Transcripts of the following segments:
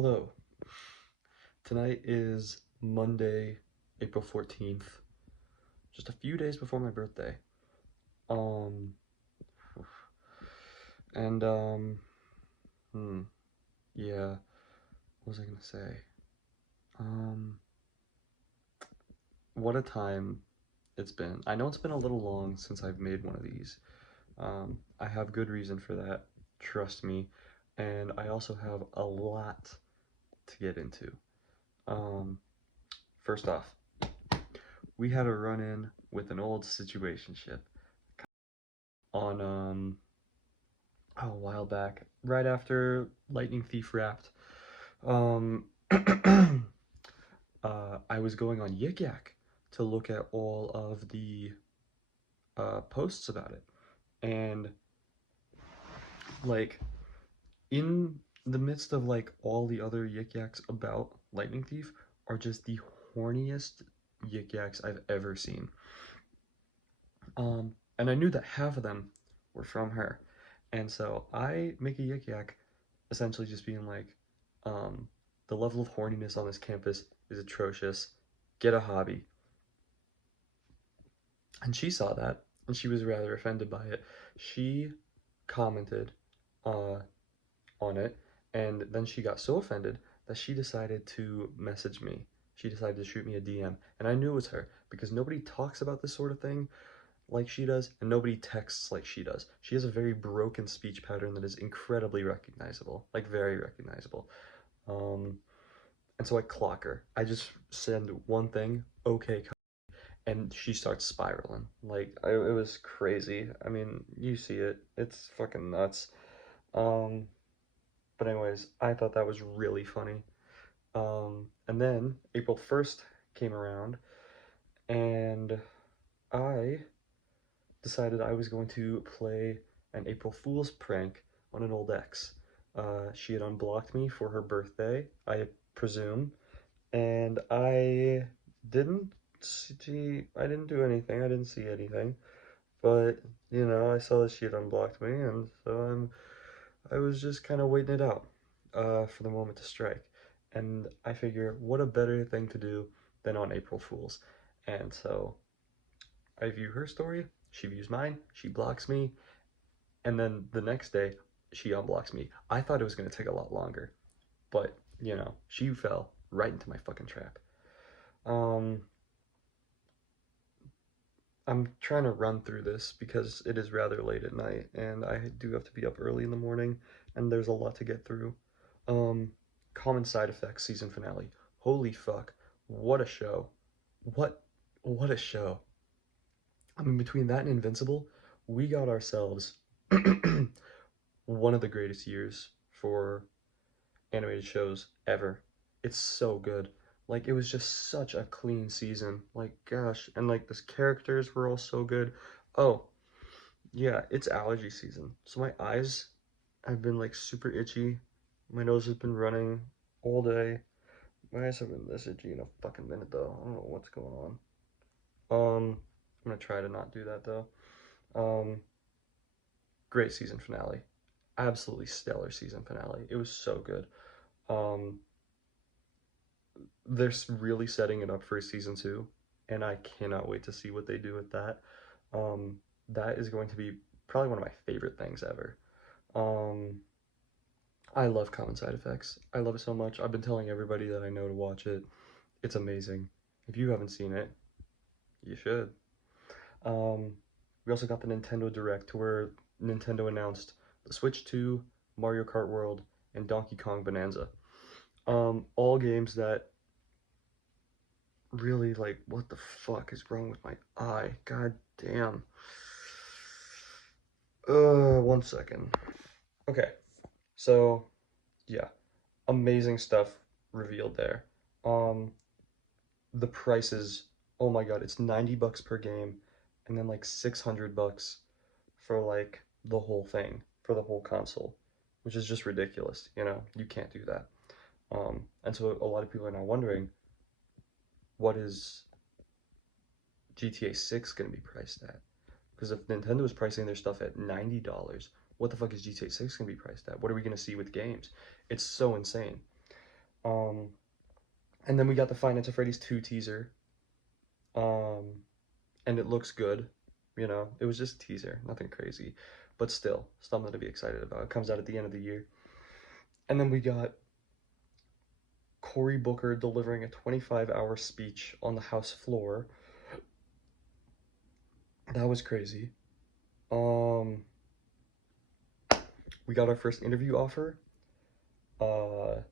Hello. Tonight is Monday, April 14th, just a few days before my birthday. Um, and, hmm, yeah, what was I gonna say? Um, what a time it's been. I know it's been a little long since I've made one of these. I have good reason for that, trust me, and I also have a lot to get into. Um, First off, we had a run-in with an old situationship on a while back, right after Lightning Thief wrapped. Um, I was going on Yik Yak to look at all of the posts about it, and like in the midst of like all the other Yik Yaks about Lightning Thief are just the horniest Yik Yaks I've ever seen. And I knew that half of them were from her, and so I make a Yik Yak essentially just being like, um, the level of horniness on this campus is atrocious. Get a hobby. And she saw that, and she was rather offended by it. She commented uh, on it, and then she got so offended that she decided to message me. She decided to shoot me a DM, and I knew it was her because nobody talks about this sort of thing like she does, and nobody texts like she does. She has a very broken speech pattern that is incredibly recognizable, like very recognizable. Um, And so I clock her. I just send one thing, okay, and she starts spiraling. It was crazy. I mean, you see it. It's fucking nuts. Um, but anyways, I thought that was really funny. And then April 1st came around, and I decided I was going to play an April Fool's prank on an old ex. She had unblocked me for her birthday, I presume, and didn't I didn't do anything. I didn't see anything. But, I saw that she had unblocked me, and so I was just kind of waiting it out for the moment to strike. And I figure, what a better thing to do than on April Fools. And so I view her story, she views mine, she blocks me, and then the next day she unblocks me. I thought it was going to take a lot longer, but, she fell right into my fucking trap. Um, I'm trying to run through this because it is rather late at night and I do have to be up early in the morning and there's a lot to get through. Um, Common Side Effects season finale. Holy fuck. What a show. What what a show. I mean, between that and Invincible, we got ourselves one of the greatest years for animated shows ever. It's so good. Like it was just such a clean season. Like gosh, and like the characters were all so good. Oh, yeah, it's allergy season. So my eyes have been like super itchy. My nose has been running all day. My eyes have been this itchy in a fucking minute though. I don't know what's going on. I'm gonna try to not do that though. Um, Great season finale. Absolutely stellar season finale. It was so good. Um, they're really setting it up for a season two, and I cannot wait to see what they do with that. Um, that is going to be probably one of my favorite things ever. Um, I love Common Side Effects. I love it so much. I've been telling everybody that I know to watch it. It's amazing. If you haven't seen it, you should. Um, we also got the Nintendo Direct where Nintendo announced the Switch 2, Mario Kart World, and Donkey Kong Bonanza. All games that really like what the fuck is wrong with my eye? God damn. 1 second. Okay, so yeah, amazing stuff revealed there. Um, the prices, oh my god, it's 90 bucks per game, and then like 600 bucks for like the whole thing, for the whole console, which is just ridiculous. You can't do that. And so a lot of people are now wondering, what is GTA 6 going to be priced at? Because if Nintendo is pricing their stuff at $90, what the fuck is GTA 6 going to be priced at? What are we going to see with games? It's so insane. Um, and then we got the Five Nights at Freddy's 2 teaser. Um, and it looks good. You know, it was just a teaser, nothing crazy, but still something to be excited about. It comes out at the end of the year. And then we got Cory Booker delivering a 25-hour speech on the House floor. That was crazy. Um, we got our first interview offer uh,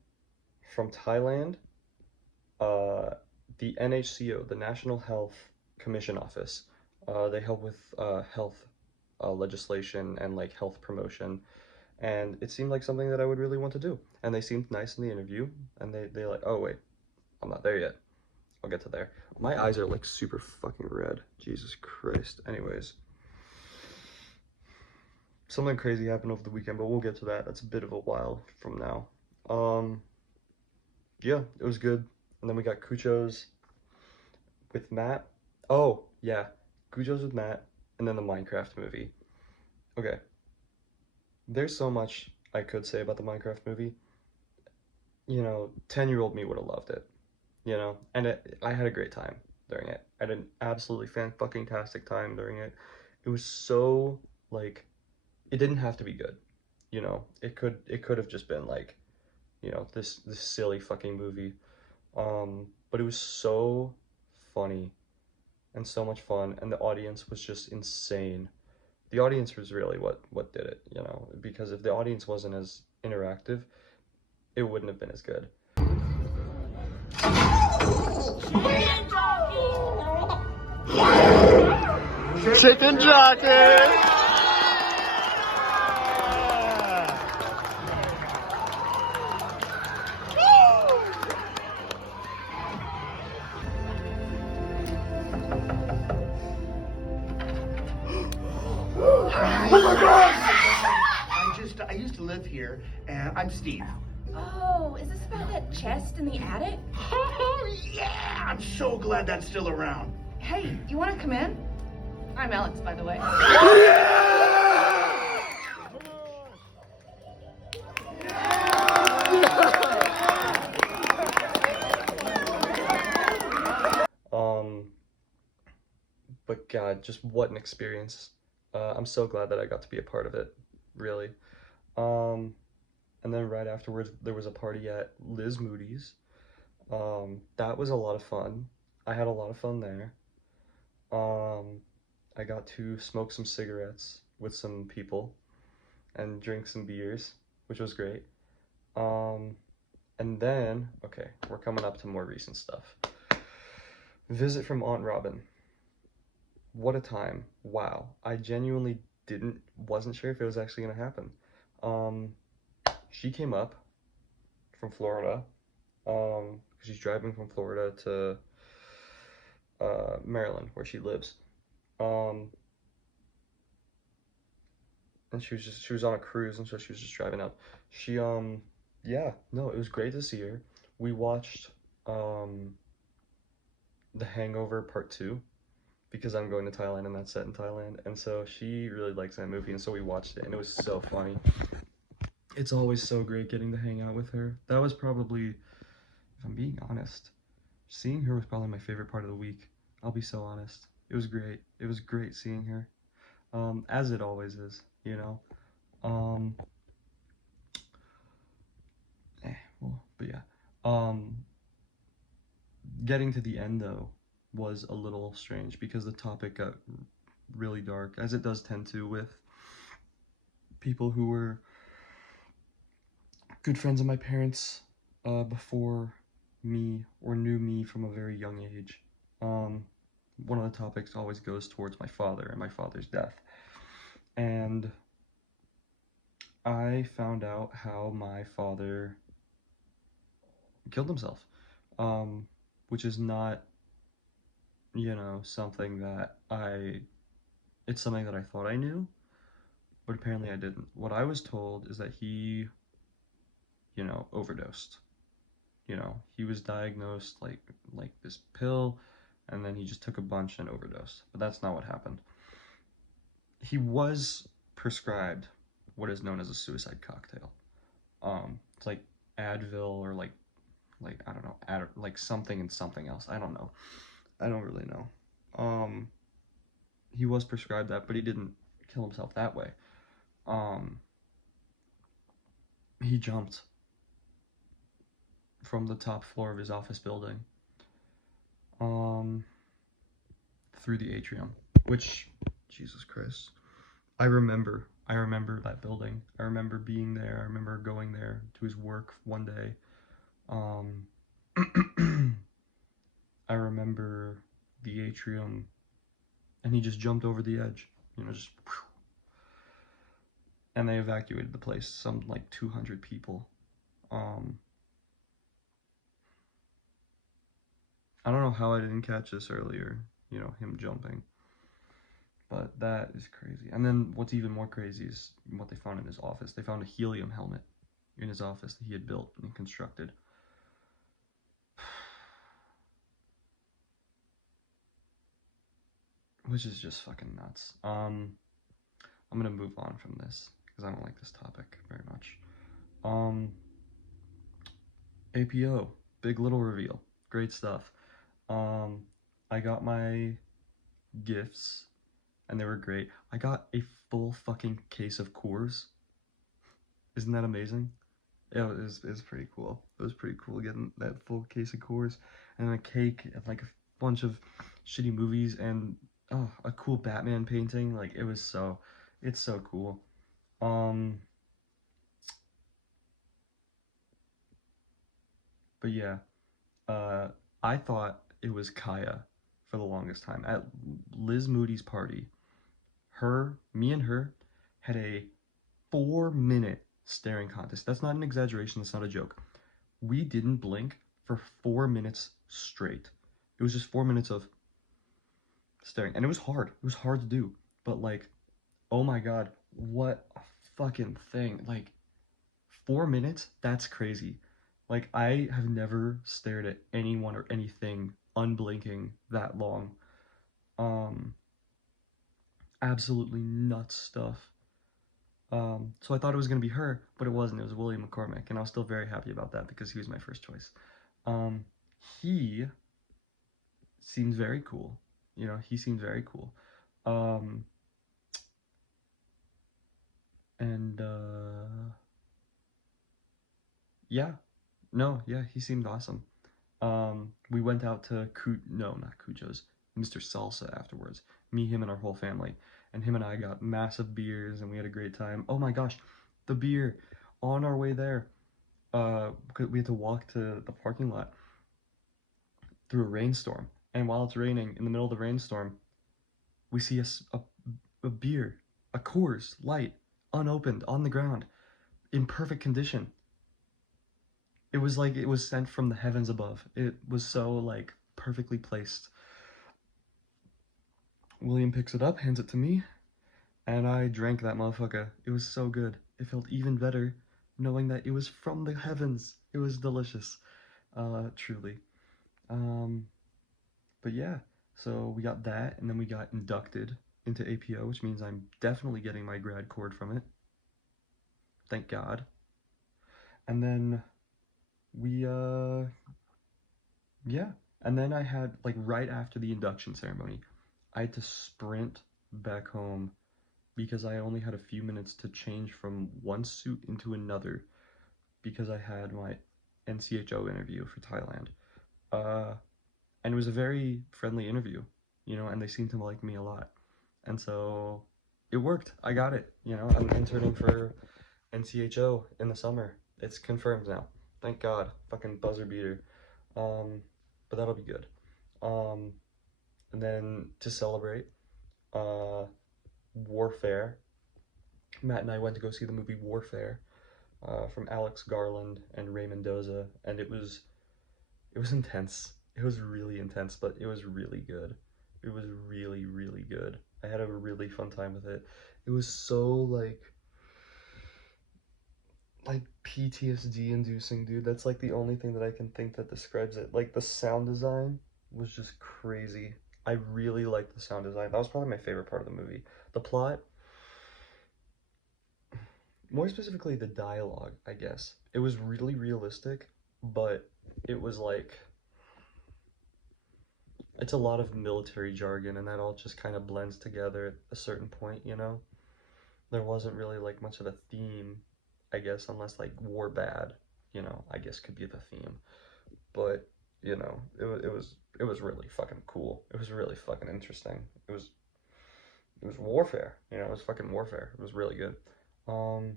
from Thailand. Uh, the NHCO, the National Health Commission Office. They help with health legislation and like health promotion, and it seemed like something that I would really want to do. And they seemed nice in the interview, and they like, oh wait, I'm not there yet. I'll get to there. My eyes are like super fucking red. Jesus Christ. Anyways, something crazy happened over the weekend, but we'll get to that. That's a bit of a while from now. Um, yeah, it was good. And then we got Cucho's with Matt. Oh, yeah. Cujo's with Matt, and then the Minecraft movie. Okay, there's so much I could say about the Minecraft movie. You know, 10-year-old me would have loved it, you know? And I had a great time during it. I had an absolutely fan-fucking-tastic time during it. It was so, like, it didn't have to be good, you know? It could have just been, like, you know, this silly fucking movie. But it was so funny and so much fun, and the audience was just insane. The audience was really what did it, you know, because if the audience wasn't as interactive, it wouldn't have been as good. Chicken jockey! Oh my God! I used to live here, and I'm Steve. Oh, is this about that chest in the attic? Oh yeah! I'm so glad that's still around. Hey, you want to come in? I'm Alex, by the way. Um, but God, just what an experience. I'm so glad that I got to be a part of it, really. Um, and then right afterwards, there was a party at Liz Moody's. That was a lot of fun. I had a lot of fun there. Um, I got to smoke some cigarettes with some people and drink some beers, which was great. Um, and then, okay, we're coming up to more recent stuff. Visit from Aunt Robin. What a time. Wow. I genuinely wasn't sure if it was actually gonna happen. Um, she came up from Florida, because she's driving from Florida to Maryland, where she lives. Um, and she was on a cruise, and so she was just driving up. She yeah, no, it was great to see her. We watched um The Hangover Part 2 because I'm going to Thailand and that's set in Thailand, and so she really likes that movie, and so we watched it, and it was so funny. It's always so great getting to hang out with her. That was probably, if I'm being honest, seeing her was probably my favorite part of the week. I'll be so honest. It was great. It was great seeing her. As it always is, you know. Um, well, but yeah. Um, Getting to the end though was a little strange because the topic got really dark, as it does tend to with people who were good friends of my parents before me or knew me from a very young age. Um, One of the topics always goes towards my father and my father's death. And I found out how my father killed himself, which is not, you know, something that it's something that I thought I knew, but apparently I didn't. What I was told is that he, you know, overdosed. You know, he was diagnosed like this pill, and then he just took a bunch and overdosed. But that's not what happened. He was prescribed what is known as a suicide cocktail. It's like Advil or like like, I don't know, like something and something else. I don't know. I don't really know. He was prescribed that, but he didn't kill himself that way. Um, he jumped from the top floor of his office building, um, through the atrium, which, Jesus Christ, I remember that building. I remember being there. I remember going there to his work one day. Um, I remember the atrium, and he just jumped over the edge, just whew, and they evacuated the place, some like 200 people. Um, I don't know how I didn't catch this earlier, him jumping, but that is crazy. And then what's even more crazy is what they found in his office. They found a helium helmet in his office that he had built and constructed. Which is just fucking nuts. I'm gonna move on from this because I don't like this topic very much. APO, big little reveal, great stuff. I got my gifts and they were great. I got a full fucking case of Coors. Isn't that amazing? Yeah, it was pretty cool. It was pretty cool getting that full case of Coors and a cake and like a bunch of shitty movies and a cool Batman painting. Like it's so cool. But yeah, I thought it was Kaya for the longest time at Liz Moody's party. Me and her had a 4-minute staring contest. That's not an exaggeration. That's not a joke. We didn't blink for 4 minutes straight. It was just 4 minutes of staring, and it was hard. It was hard to do, but like, oh my god, what a fucking thing! Like, 4 minutes? That's crazy. Like, I have never stared at anyone or anything unblinking that long. Um, Absolutely nuts stuff. So I thought it was gonna be her, but it wasn't. It was William McCormick, and I was still very happy about that because he was my first choice. Um, he seems very cool. He seems very cool. Um, and yeah, no, yeah, he seemed awesome. We went out to no, not Cujo's, Mr. Salsa afterwards. Me, him, and our whole family. And him and I got massive beers, and we had a great time. Oh my gosh, the beer on our way there. Because we had to walk to the parking lot through a rainstorm, and while it's raining, in the middle of the rainstorm, we see a beer, a Coors Light, unopened on the ground, in perfect condition. It was like it was sent from the heavens above. It was so like perfectly placed. William picks it up, hands it to me, and I drank that motherfucker. It was so good. It felt even better knowing that it was from the heavens. It was delicious. Truly. Um, but yeah, so we got that, and then we got inducted into APO, which means I'm definitely getting my grad cord from it. Thank God. And then we, yeah. And then I had, like, right after the induction ceremony, I had to sprint back home because I only had a few minutes to change from one suit into another because I had my NCHO interview for Thailand. And it was a very friendly interview, and they seemed to like me a lot. And so it worked. I got it. I'm interning for NCHO in the summer. It's confirmed now. Thank God. Fucking buzzer beater. But that'll be good. And then to celebrate, Warfare. Matt and I went to go see the movie Warfare, from Alex Garland and Ray Mendoza, and it was intense. It was really intense, but it was really good. It was really, really good. I had a really fun time with it. It was so like PTSD inducing, dude. That's like the only thing that I can think that describes it. Like the sound design was just crazy. I really liked the sound design. That was probably my favorite part of the movie. The plot, more specifically the dialogue, I guess. It was really realistic, but it was like, it's a lot of military jargon, and that all just kind of blends together at a certain point, you know? There wasn't really like much of a theme, I guess, unless like war bad, you know, I guess could be the theme. But, you know, it was really fucking cool. It was really fucking interesting. It was warfare, you know, it was fucking warfare. It was really good. Um,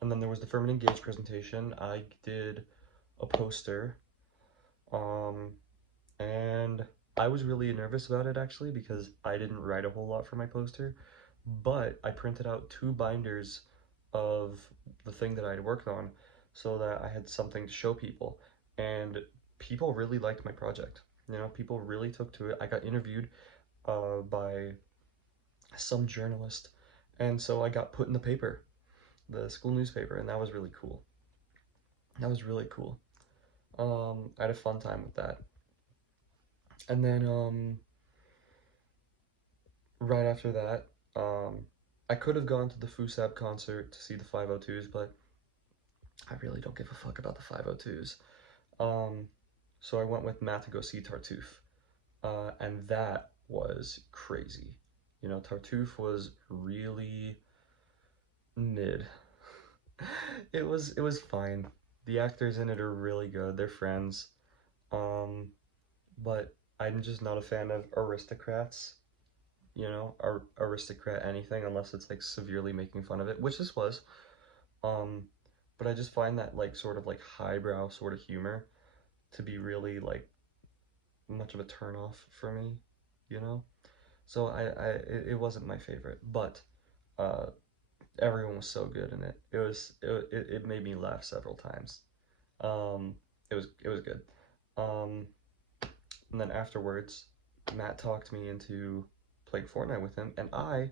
and then there was the Furman Engage presentation. I did a poster, um, and I was really nervous about it actually because I didn't write a whole lot for my poster, but I printed out 2 binders of the thing that I had worked on so that I had something to show people, and people really liked my project. You know, people really took to it. I got interviewed by some journalist, and so I got put in the paper, the school newspaper, and that was really cool. That was really cool. I had a fun time with that. And then right after that, I could have gone to the FUSAB concert to see the 502s, but I really don't give a fuck about the 502s. So I went with Matt to go see Tartuffe, and that was crazy. You know, Tartuffe was really mid. It was fine. The actors in it are really good. They're friends. Um, but I'm just not a fan of aristocrats. You know, aristocrat anything unless it's like severely making fun of it, which this was. Um, but I just find that like sort of like highbrow sort of humor to be really like much of a turnoff for me, you know? So it wasn't my favorite, but uh everyone was so good in it. It made me laugh several times. Um, it was good. Um, and then afterwards, Matt talked me into playing Fortnite with him, and I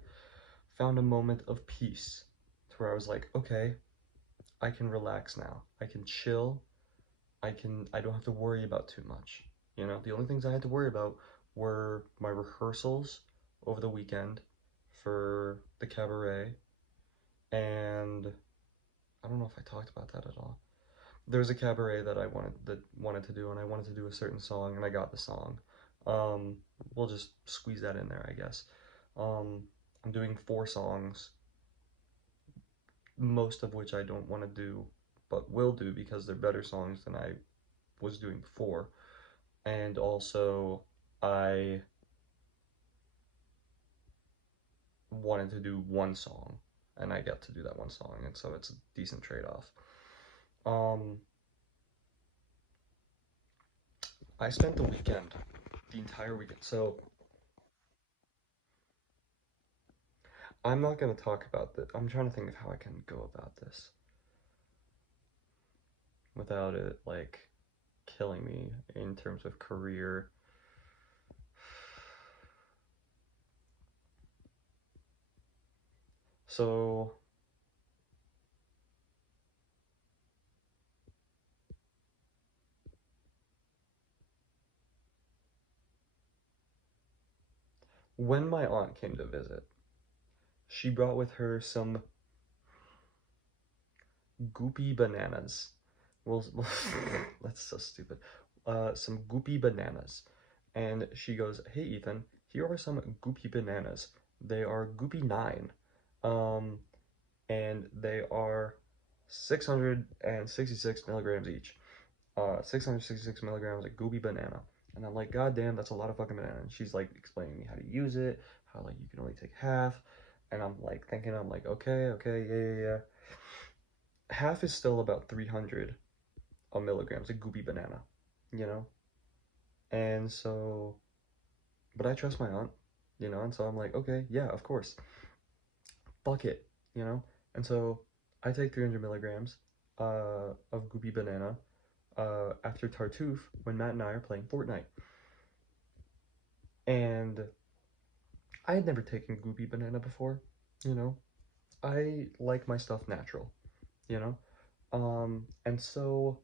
found a moment of peace to where I was like, okay, I can relax now. I can chill. I don't have to worry about too much. You know, the only things I had to worry about were my rehearsals over the weekend for the cabaret, and I don't know if I talked about that at all. There was a cabaret that I wanted to do, and I wanted to do a certain song, and I got the song. Um, we'll just squeeze that in there, I guess. Um, I'm doing 4 songs, most of which I don't want to do, but will do because they're better songs than I was doing before. And also, I wanted to do 1 song, and I get to do that 1 song, and so it's a decent trade-off. Um, I spent the weekend, the entire weekend, so I'm not going to talk about this. I'm trying to think of how I can go about this without it, like, killing me in terms of career. So, when my aunt came to visit, she brought with her some goopy bananas. Well, that's so stupid. Some goopy bananas. And she goes, "Hey Ethan, here are some goopy bananas. They are goopy 9. Um, and they are 666 milligrams each. 666 milligrams of goopy banana." And I'm like, God damn, that's a lot of fucking banana. And she's like explaining me how to use it, how like you can only take half. And I'm like thinking, I'm like, okay, yeah. Half is still about 300 milligrams of goopy banana, you know? And so, but I trust my aunt, you know? And so I'm like, okay, yeah, of course. Fuck it, you know? And so I take 300 milligrams of goopy banana after Tartuffe when Matt and I are playing Fortnite. And I had never taken goopy banana before, you know? I like my stuff natural, you know? And so,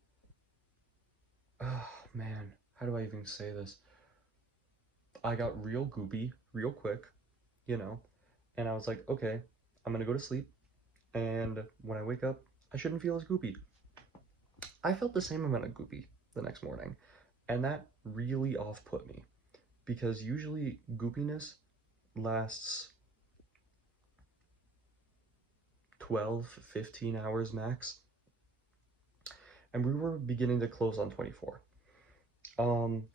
oh man, how do I even say this? I got real goopy real quick, you know? And I was like, okay, I'm gonna go to sleep. And when I wake up, I shouldn't feel as goopy. I felt the same amount of goopy, the next morning. And that really off-put me because usually goopiness lasts 12, 15 hours max. And we were beginning to close on 24.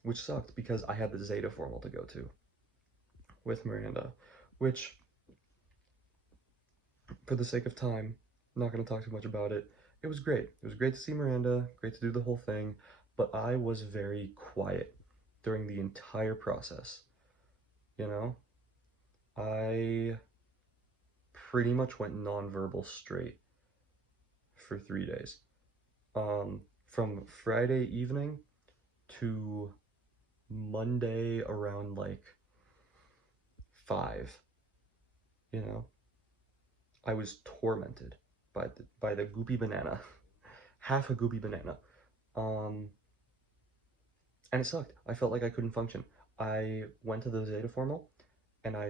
Which sucked because I had the Zeta formal to go to with Miranda, which, for the sake of time, I'm not going to talk too much about it. It was great. It was great to see Miranda, great to do the whole thing, but I was very quiet during the entire process. You know, I pretty much went nonverbal straight for 3 days. From Friday evening to Monday around like 5, you know, I was tormented by the goopy banana, half a goopy banana, and it sucked. I felt like I couldn't function. I went to the Zeta formal, and I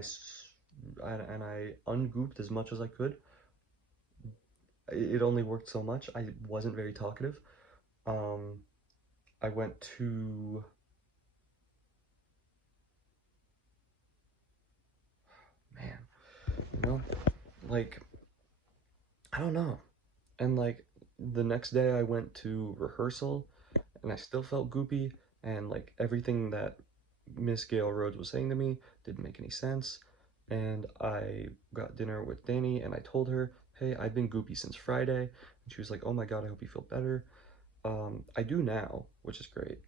ungooped as much as I could. It only worked so much. I wasn't very talkative. I went to man, you know, like, I don't know. And like the next day I went to rehearsal and I still felt goopy, and like everything that Miss Gail Rhodes was saying to me didn't make any sense. And I got dinner with Danny and I told her, hey, I've been goopy since Friday. And she was like, oh my God, I hope you feel better. I do now, which is great.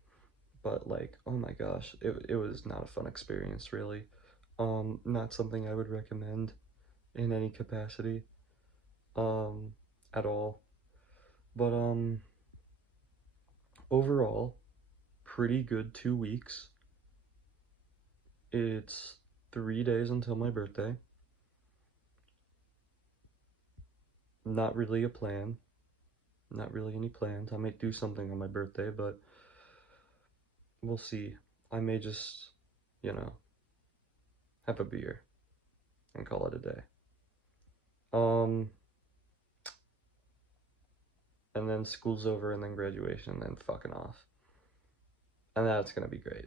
But like, oh my gosh, it was not a fun experience, really. Not something I would recommend in any capacity, at all. But overall, pretty good 2 weeks. It's 3 days until my birthday. Not really a plan. Not really any plans. I might do something on my birthday, but we'll see. I may just, you know, have a beer and call it a day. And then school's over, and then graduation, and then fucking off. And that's gonna be great.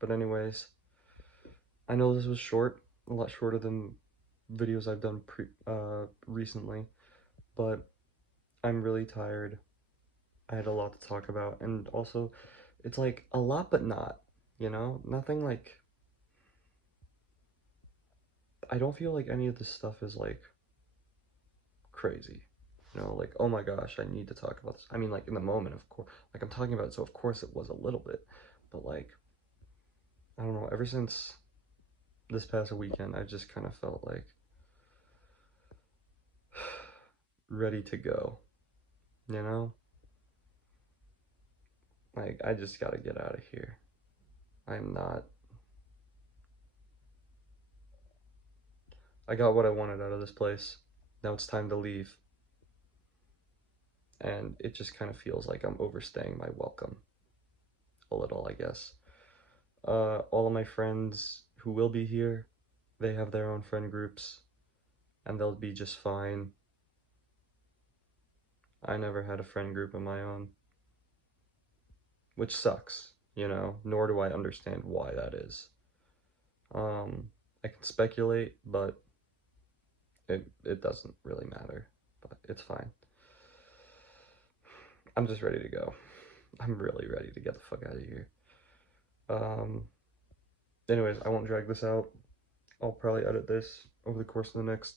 But anyways, I know this was short, a lot shorter than videos I've done recently, but I'm really tired. I had a lot to talk about, and also, it's like a lot but not, you know? Nothing like, I don't feel like any of this stuff is like crazy. You know, like, oh my gosh, I need to talk about this. I mean, like, in the moment, of course, like, I'm talking about it, so of course it was a little bit, but like, I don't know, ever since this past weekend, I just kind of felt like ready to go, you know? Like, I just gotta get out of here. I'm not. I got what I wanted out of this place. Now it's time to leave. And it just kind of feels like I'm overstaying my welcome. A little, I guess. All of my friends who will be here, they have their own friend groups, and they'll be just fine. I never had a friend group of my own, which sucks, you know, nor do I understand why that is. I can speculate, but it doesn't really matter, but it's fine. I'm just ready to go. I'm really ready to get the fuck out of here. Anyways, I won't drag this out. I'll probably edit this over the course of the next,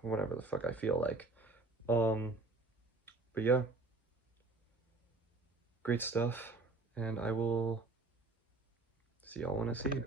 whatever the fuck I feel like. But yeah, great stuff, and I will see y'all when I see you.